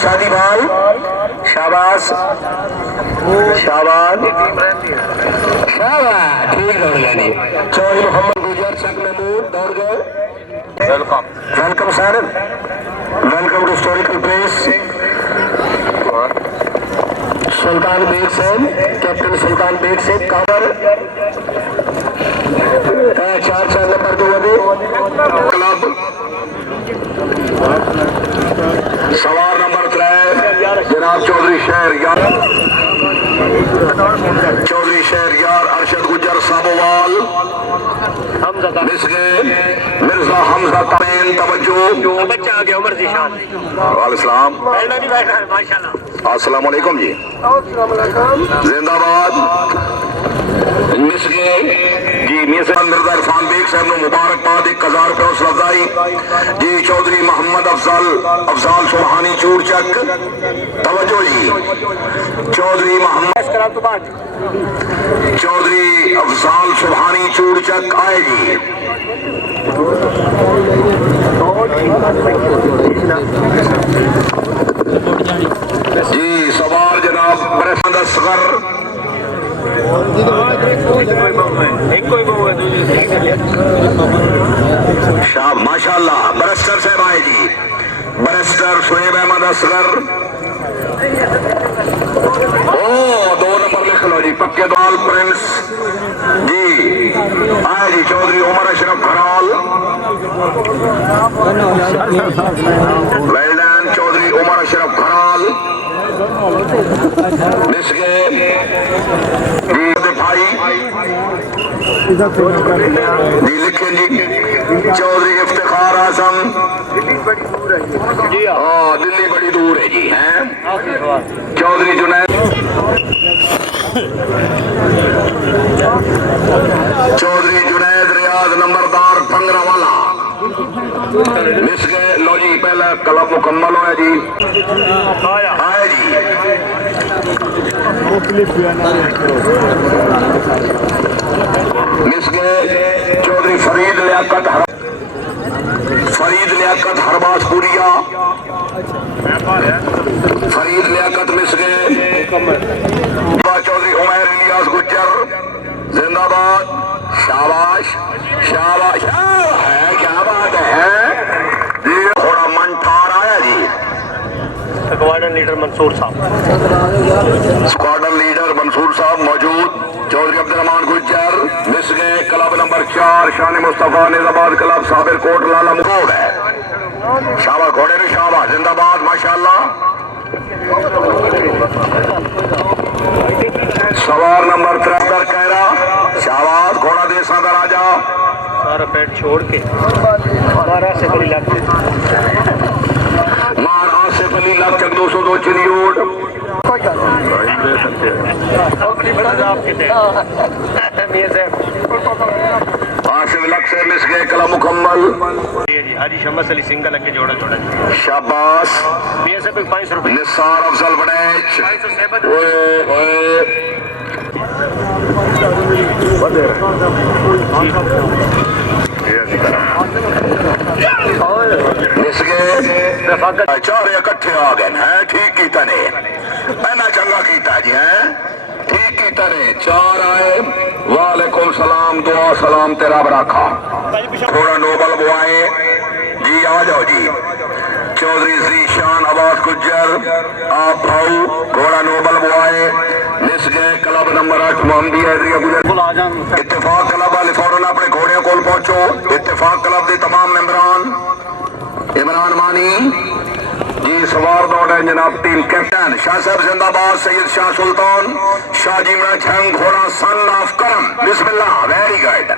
शादी भाल शाबाश शाबाश शाबाश ठीक दौड़ लेनी। चौधरी मोहम्मद गुजर शेख महमूद दौड़ गए। Welcome welcome sir, welcome to historical place. Sultan Beg साहब, कैप्टन सुल्तान बेग साहब कावर 4 नंबर 2 क्लब सवार नंबर 3 जनाब चौधरी शहर यार अरशद गुजर साबोवाल मिर्जा हमजा तमीन तवज्जो बच्चा आ गया उमर जीशान वालेकुम अस्सलाम वालेकुम जी जिंदाबाद। मिसगे जी मिर्जा इरफान बेग साहब ने मुबारकबाद 1000 रुपये हौसला अफजाई जी। चौधरी मोहम्मद अफजाल सुबहानी चूड़ चक तवज्जो जी। चौधरी अफजाल सुबहानी चूड़ चक आए जी। जी सवार जनाब बरसंद असगर शाह माशाल्लाह बरस्टर साहब आए जी। बरस्टर शुएब अहमद असगर ओ 2 नंबर लिख लो जी। पक्के दाल प्रिंस जी आए जी। चौधरी उमर अशरफ खराल वेल्डन चौधरी उमर अशरफ खराल मिसगे जी भाई जी लिखे जी। चौधरी इफ्तिखार आजम हाँ दिल्ली बड़ी दूर है जी हैं। चौधरी जुनैद रियाज नंबरदार पंगरा वाला मिस गए। लो जी पहला क्लब मुकम्मल हो जी आए जी। मिस गए चौधरी फरीद लियाकत हरबाजपुरिया फरीद लियाकत मिस गए। चौधरी उमैर इलियास गुज्जर जिंदाबाद शाबाश शाबाश है क्या बात है जी। थोड़ा मन ठार आया जी। स्क्वाड्रन लीडर मंसूर साहब मौजूद। चौधरी अब्दुर्रहमान गुज्जर मिस गए। क्लब नंबर 4 शान मुस्तफा निजाबाद क्लब साबिर कोट लाला मुकोड है। शाबाश घोड़े ने शाबाश जिंदाबाद माशाल्लाह। सवार नंबर 73 कहरा शाबाश घोड़ा देसा का राजा सारा पेट छोड़ के मारा से बड़ी लाख 202 चिरियोड आसिफ लक से मिस गए। कला मुकम्मल हाजी शम्स अली सिंगल के जोड़ा शाबाश 500 रुपए। निसार अफजल बड़ैच चारे इकट्ठे आ गए हैं। ठीक कीता ने पहला चंगा कीता जी है। ठीक कीता ने 4 आए। वालेकुम सलाम दुआ सलाम तेरा बराखा। थोड़ा नोबल बुआए जी आ जाओ जी। चौधरी जीशान अब्बास गुज्जर आप भाऊ घोड़ा नोबल बुआए मिस गए। क्लब नंबर 8 मोहम्मदी हैदरिया गुजर इत्तेफाक क्लब वाले फौरन अपने घोड़े को पहुंचो। इत्तेफाक क्लब के तमाम मेंबरान इमरान मानी जी सवार दौड़ है जनाब। टीम कैप्टन शाह साहब जिंदाबाद। सैयद शाह सुल्तान शाह जी में झंग घोड़ा सन ऑफ करम बिस्मिल्लाह वेरी गुड।